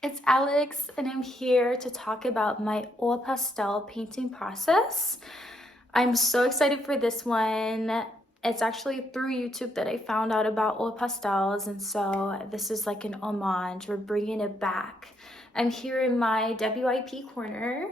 It's Alex, and I'm here to talk about my oil pastel painting process. I'm so excited for this one. It's actually through YouTube that I found out about oil pastels, and so this is like an homage. We're bringing it back. I'm here in my WIP corner.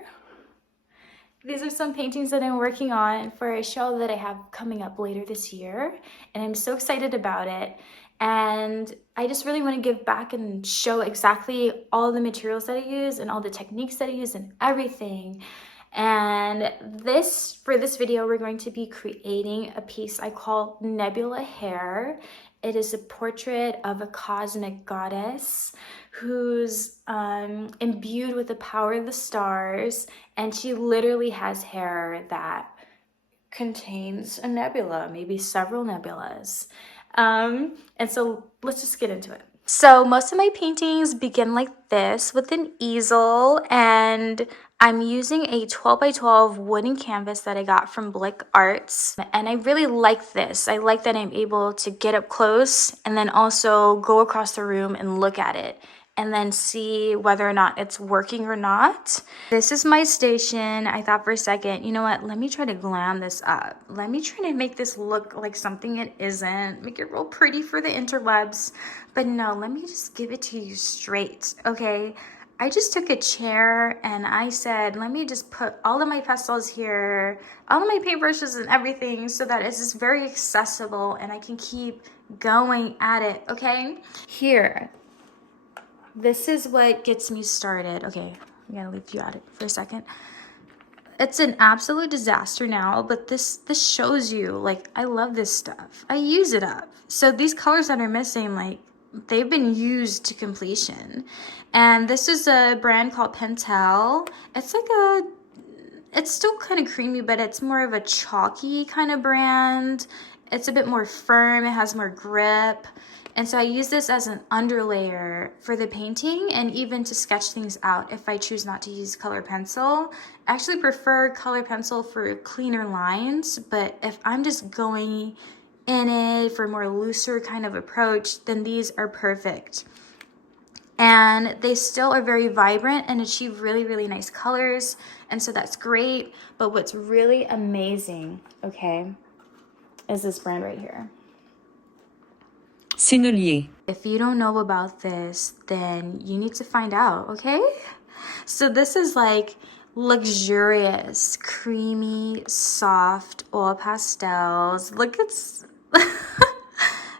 These are some paintings that I'm working on for a show that I have coming up later this year, and I'm so excited about it. And I just really want to give back and show exactly all the materials that I use and all the techniques that I use and everything. And for this video, we're going to be creating a piece I call Nebula Hair. It is a portrait of a cosmic goddess who's imbued with the power of the stars, and she literally has hair that contains a nebula, maybe several nebulas. And so let's just get into it. So most of my paintings begin like this with an easel, and I'm using a 12 by 12 wooden canvas that I got from Blick Arts. And I really like this. I like that I'm able to get up close and then also go across the room and look at it and then see whether or not it's working or not. This is my station. I thought for a second, you know what? Let me try to glam this up. Let me try to make this look like something it isn't. Make it real pretty for the interwebs. But no, let me just give it to you straight, okay? I just took a chair and I said, let me just put all of my pastels here, all of my paintbrushes and everything so that it's just very accessible and I can keep going at it, okay? Here. This is what gets me started. Okay, I'm gonna leave you at it for a second. It's an absolute disaster now, but this shows you, like, I love this stuff. I use it up. So these colors that are missing, like, they've been used to completion. And this is a brand called Pentel. It's still kind of creamy, but it's more of a chalky kind of brand. It's a bit more firm, it has more grip. And so I use this as an underlayer for the painting and even to sketch things out if I choose not to use color pencil. I actually prefer color pencil for cleaner lines, but if I'm just going in it for a more looser kind of approach, then these are perfect. And they still are very vibrant and achieve really, really nice colors. And so that's great. But what's really amazing, okay, is this brand right here. Sennelier. If you don't know about this, then you need to find out, okay? So this is like luxurious, creamy, soft oil pastels. Look, it's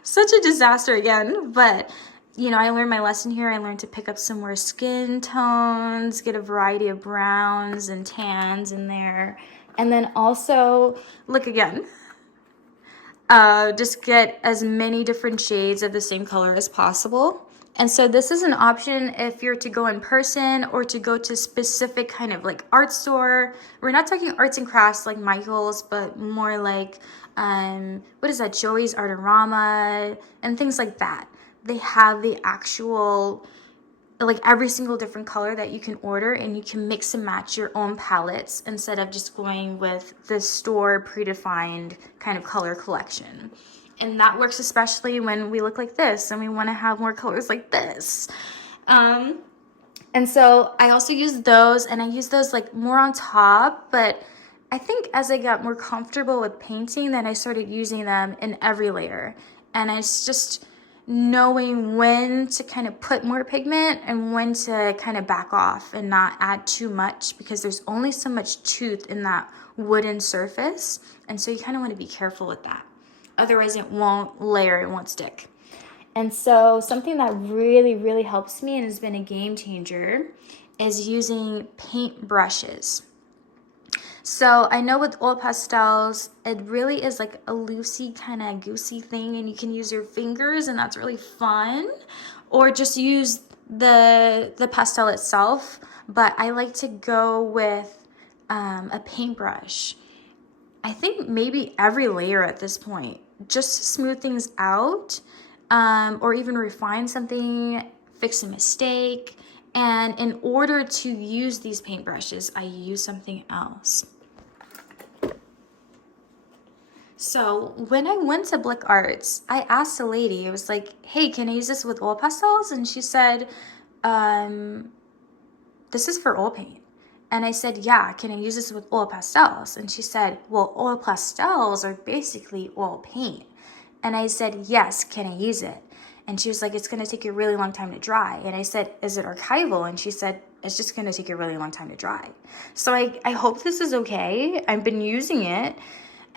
such a disaster again, but you know, I learned my lesson here. I learned to pick up some more skin tones, get a variety of browns and tans in there. And then also, look again. Just get as many different shades of the same color as possible. And so this is an option if you're to go in person or to go to a specific kind of like art store. We're not talking arts and crafts like Michael's, but more like, what is that, Joey's Artorama and things like that. They have the actual, like every single different color that you can order, and you can mix and match your own palettes instead of just going with the store predefined kind of color collection. And that works especially when we look like this and we want to have more colors like this. And so I also use those, and I use those like more on top, but I think as I got more comfortable with painting, then I started using them in every layer. And it's just knowing when to kind of put more pigment and when to kind of back off and not add too much, because there's only so much tooth in that wooden surface. And so you kind of want to be careful with that. Otherwise it won't layer, it won't stick. And so something that really, really helps me and has been a game changer is using paint brushes. So I know with oil pastels, it really is like a loosey kind of goosey thing, and you can use your fingers and that's really fun, or just use the pastel itself. But I like to go with a paintbrush. I think maybe every layer at this point, just to smooth things out, or even refine something, fix a mistake. And in order to use these paintbrushes, I use something else. So when I went to Blick Arts, I asked a lady, I was like, hey, can I use this with oil pastels? And she said, this is for oil paint. And I said, yeah, can I use this with oil pastels? And she said, well, oil pastels are basically oil paint. And I said, yes, can I use it? And she was like, it's going to take you a really long time to dry. And I said, is it archival? And she said, it's just going to take you a really long time to dry. So I hope this is okay. I've been using it.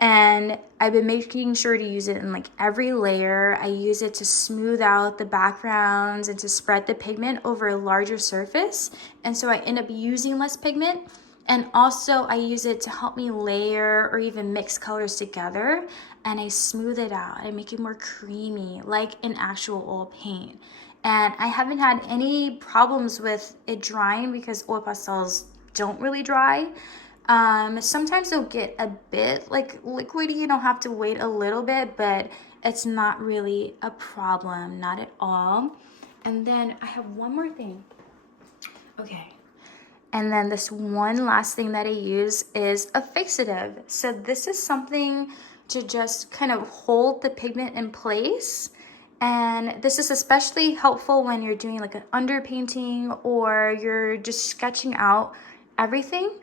And I've been making sure to use it in like every layer. I use it to smooth out the backgrounds and to spread the pigment over a larger surface. And so I end up using less pigment. And also I use it to help me layer or even mix colors together. And I smooth it out. I make it more creamy, like an actual oil paint. And I haven't had any problems with it drying because oil pastels don't really dry. Sometimes they'll get a bit like liquidy, you don't have to wait a little bit, but it's not really a problem, not at all. And then I have one more thing. Okay. And then this one last thing that I use is a fixative. So this is something to just kind of hold the pigment in place. And this is especially helpful when you're doing like an underpainting or you're just sketching out everything.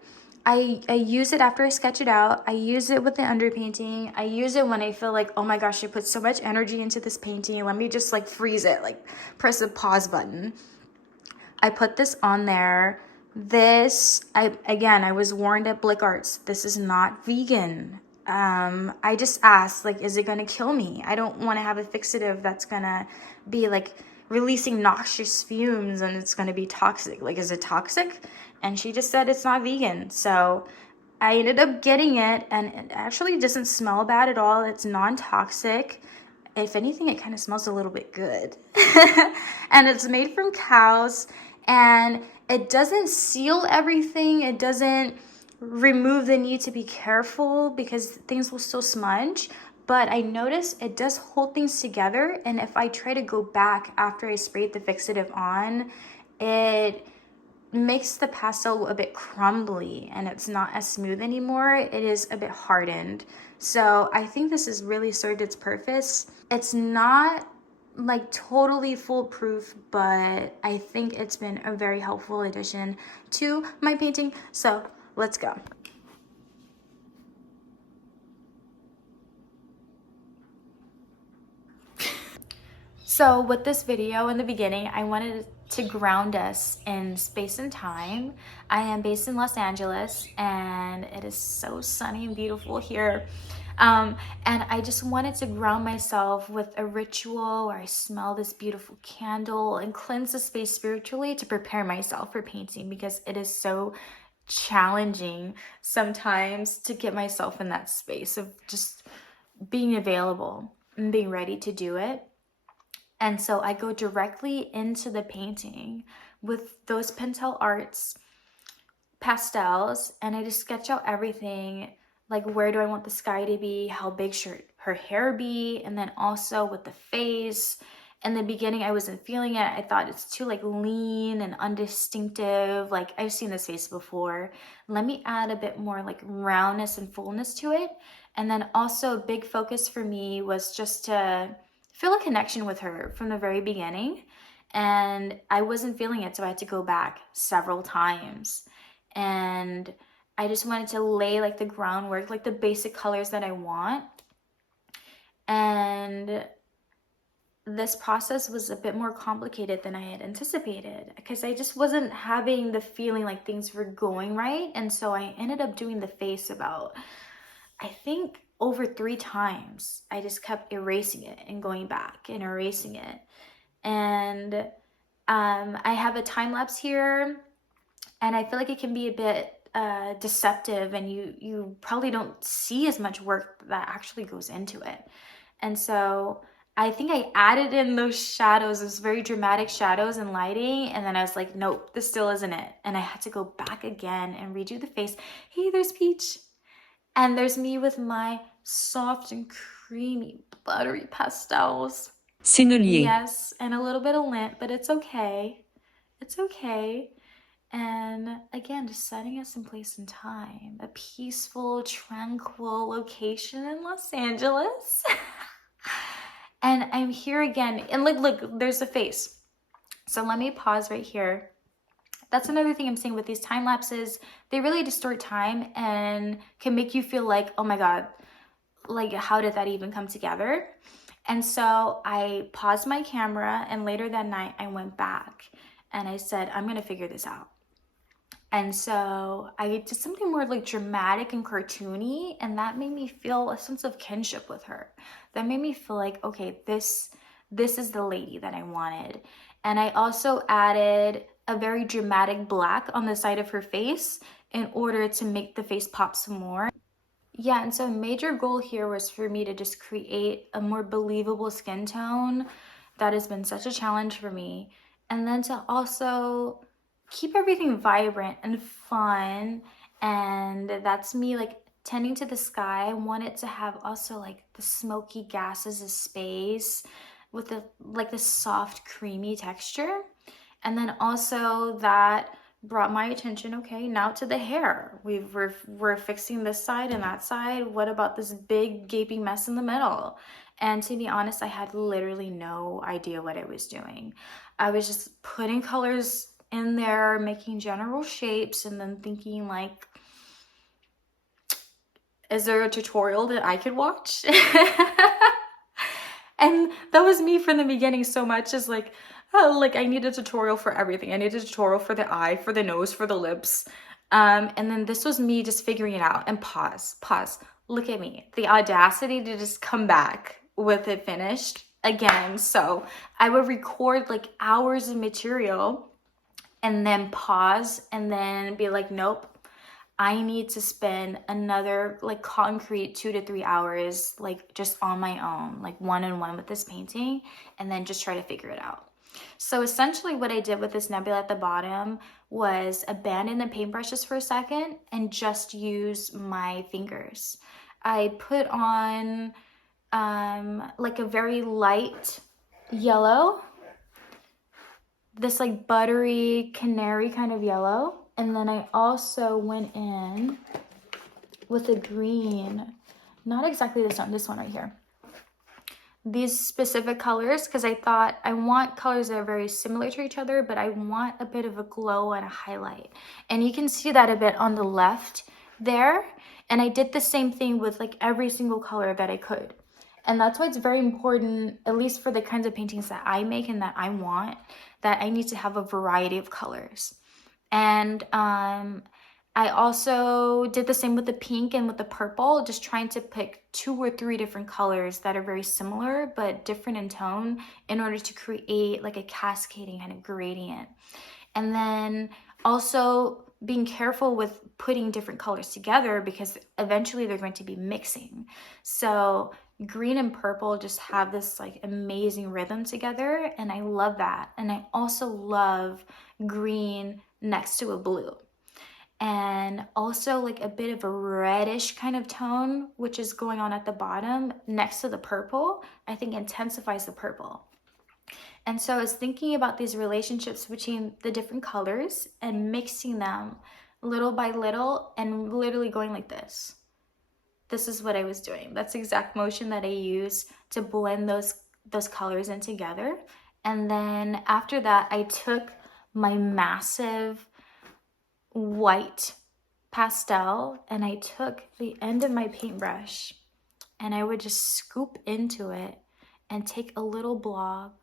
I use it after I sketch it out. I use it with the underpainting. I use it when I feel like, oh my gosh, I put so much energy into this painting. Let me just like freeze it, like press the pause button. I put this on there. This, I was warned at Blick Arts, this is not vegan. I just asked, like, is it gonna kill me? I don't wanna have a fixative that's gonna be like releasing noxious fumes and it's gonna be toxic. Like, is it toxic? And she just said it's not vegan. So I ended up getting it and it actually doesn't smell bad at all. It's non-toxic. If anything, it kind of smells a little bit good. And it's made from cows and it doesn't seal everything. It doesn't remove the need to be careful because things will still smudge. But I noticed it does hold things together. And if I try to go back after I sprayed the fixative on, it makes the pastel a bit crumbly and it's not as smooth anymore. It is a bit hardened. So I think this has really served its purpose. It's not like totally foolproof, but I think it's been a very helpful addition to my painting. So let's go. So with this video in the beginning, I wanted to ground us in space and time. I am based in Los Angeles and it is so sunny and beautiful here. And I just wanted to ground myself with a ritual where I smell this beautiful candle and cleanse the space spiritually to prepare myself for painting because it is so challenging sometimes to get myself in that space of just being available and being ready to do it. And so I go directly into the painting with those Pentel Arts pastels and I just sketch out everything, like where do I want the sky to be, how big should her hair be, and then also with the face. In the beginning, I wasn't feeling it. I thought it's too like lean and undistinctive. Like I've seen this face before. Let me add a bit more like roundness and fullness to it. And then also a big focus for me was just to feel a connection with her from the very beginning. And I wasn't feeling it, so I had to go back several times. And I just wanted to lay like the groundwork, like the basic colors that I want. And this process was a bit more complicated than I had anticipated because I just wasn't having the feeling like things were going right. And so I ended up doing the face about, I think, over 3 times. I just kept erasing it and going back and erasing it. And I have a time lapse here and I feel like it can be a bit deceptive and you probably don't see as much work that actually goes into it. And so I think I added in those shadows, those very dramatic shadows and lighting, and then I was like, nope, this still isn't it. And I had to go back again and redo the face. Hey, there's Peach. And there's me with my soft and creamy buttery pastels. Sennelier. Yes, and a little bit of lint, but it's okay. It's okay. And again, just setting us in place and time. A peaceful, tranquil location in Los Angeles. And I'm here again. And look, there's a face. So let me pause right here. That's another thing I'm saying with these time lapses. They really distort time and can make you feel like, oh my God, like how did that even come together? And so I paused my camera, and later that night I went back and I said, I'm gonna figure this out. And so I did something more like dramatic and cartoony, and that made me feel a sense of kinship with her. That made me feel like, okay, this is the lady that I wanted. And I also added a very dramatic black on the side of her face in order to make the face pop some more. Yeah, and so a major goal here was for me to just create a more believable skin tone. That has been such a challenge for me. And then to also keep everything vibrant and fun. And that's me like tending to the sky. I want it to have also like the smoky gases of space with the like the soft creamy texture. And then also that brought my attention, okay, now to the hair. We're fixing this side and that side. What about this big gaping mess in the middle? And to be honest, I had literally no idea what I was doing. I was just putting colors in there, making general shapes, and then thinking like, is there a tutorial that I could watch? And that was me from the beginning so much, as like, oh, like I need a tutorial for everything. I need a tutorial for the eye, for the nose, for the lips. And then this was me just figuring it out. And pause. Look at me. The audacity to just come back with it finished again. So I would record like hours of material and then pause and then be like, nope, I need to spend another like concrete 2 to 3 hours, like just on my own, like one-on-one with this painting, and then just try to figure it out. So essentially what I did with this nebula at the bottom was abandon the paintbrushes for a second and just use my fingers. I put on like a very light yellow, this like buttery canary kind of yellow. And then I also went in with a green, not exactly this one right here. These specific colors, because I thought I want colors that are very similar to each other, but I want a bit of a glow and a highlight. And you can see that a bit on the left there. And I did the same thing with like every single color that I could. And that's why it's very important, at least for the kinds of paintings that I make and that I want, that I need to have a variety of colors. And I also did the same with the pink and with the purple, just trying to pick 2 or 3 different colors that are very similar but different in tone in order to create like a cascading kind of gradient. And then also being careful with putting different colors together, because eventually they're going to be mixing. So green and purple just have this like amazing rhythm together, and I love that. And I also love green next to a blue, and also like a bit of a reddish kind of tone, which is going on at the bottom next to the purple. I think intensifies the purple. And so I was thinking about these relationships between the different colors and mixing them little by little and literally going like this. This is what I was doing. That's the exact motion that I use to blend those colors in together. And then after that, I took my massive white pastel and I took the end of my paintbrush and I would just scoop into it and take a little blob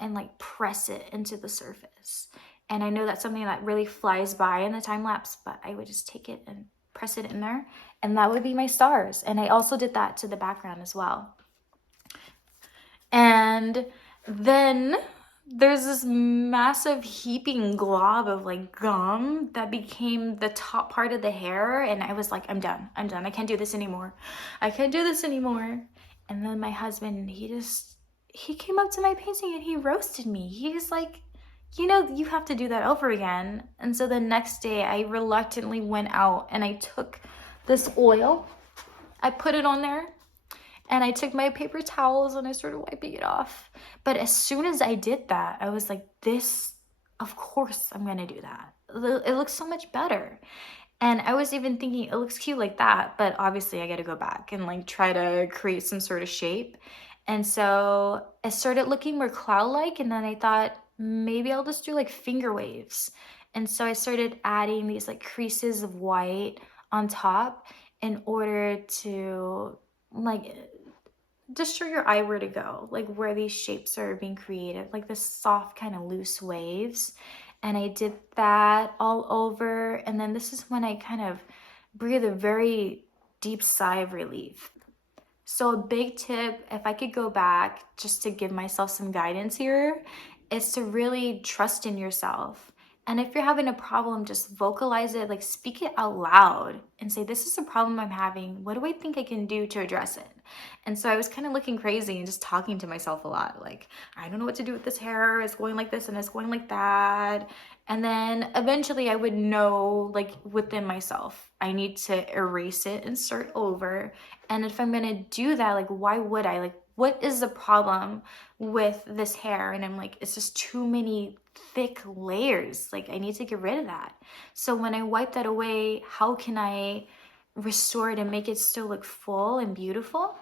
and like press it into the surface. And I know that's something that really flies by in the time lapse, but I would just take it and press it in there, and that would be my stars. And I also did that to the background as well. And then there's this massive heaping glob of like gum that became the top part of the hair, and I was like, I'm done. I can't do this anymore. And then my husband, he came up to my painting and he roasted me. He was like, you know, you have to do that over again. And so the next day I reluctantly went out and I took this oil, I put it on there, and I took my paper towels and I started wiping it off. But as soon as I did that, I was like, this, of course I'm gonna do that. It looks so much better. And I was even thinking, it looks cute like that, but obviously I gotta go back and like try to create some sort of shape. And so it started looking more cloud-like, and then I thought maybe I'll just do like finger waves. And so I started adding these like creases of white on top in order to like just show your eye where to go, like where these shapes are being created, like this soft kind of loose waves. And I did that all over. And then this is when I kind of breathe a very deep sigh of relief. So a big tip, if I could go back just to give myself some guidance here, is to really trust in yourself. And if you're having a problem, just vocalize it, like speak it out loud and say, this is a problem I'm having. What do I think I can do to address it? And so I was kind of looking crazy and just talking to myself a lot. Like, I don't know what to do with this hair. It's going like this and it's going like that. And then eventually I would know, like within myself, I need to erase it and start over. And if I'm gonna do that, like, why would I? Like, what is the problem with this hair? And I'm like, it's just too many thick layers. Like, I need to get rid of that. So when I wipe that away, how can I restore it and make it still look full and beautiful?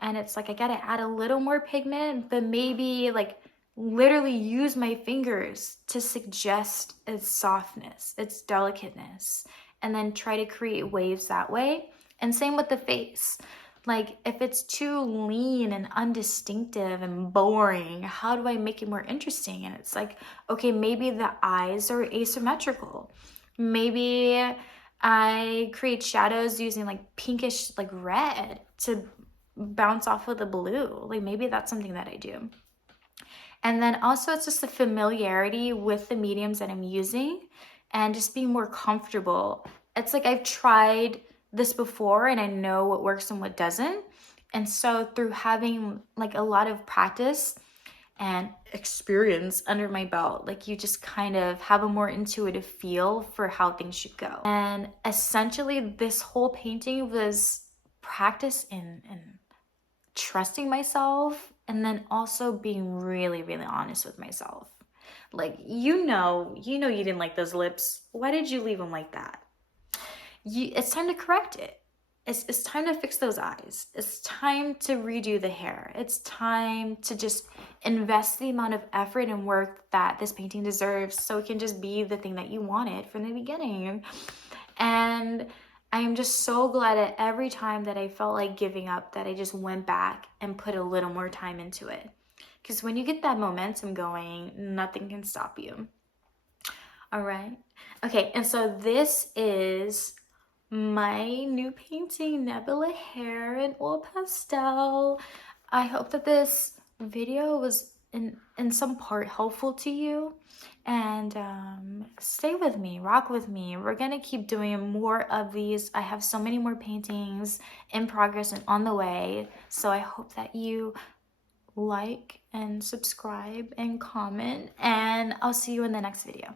And it's like, I gotta add a little more pigment, but maybe like literally use my fingers to suggest its softness, its delicateness, and then try to create waves that way. And same with the face. Like if it's too lean and undistinctive and boring, how do I make it more interesting? And it's like, okay, maybe the eyes are asymmetrical. Maybe I create shadows using like pinkish, like red to bounce off of the blue. Like maybe that's something that I do. And then also it's just the familiarity with the mediums that I'm using and just being more comfortable. It's like I've tried this before and I know what works and what doesn't. And so through having like a lot of practice and experience under my belt, like you just kind of have a more intuitive feel for how things should go. And essentially this whole painting was practice in trusting myself, and then also being really, really honest with myself. Like, you know you didn't like those lips. Why did you leave them like that? It's time to correct it. It's time to fix those eyes. It's time to redo the hair. It's time to just invest the amount of effort and work that this painting deserves so it can just be the thing that you wanted from the beginning. And I'm just so glad that every time that I felt like giving up, that I just went back and put a little more time into it. Because when you get that momentum going, nothing can stop you. All right. Okay, and so this is my new painting, Nebula Hair in Oil Pastel. I hope that this video was in some part helpful to you, and stay with me, rock with me. We're gonna keep doing more of these. I have so many more paintings in progress and on the way, so I hope that you like and subscribe and comment, and I'll see you in the next video.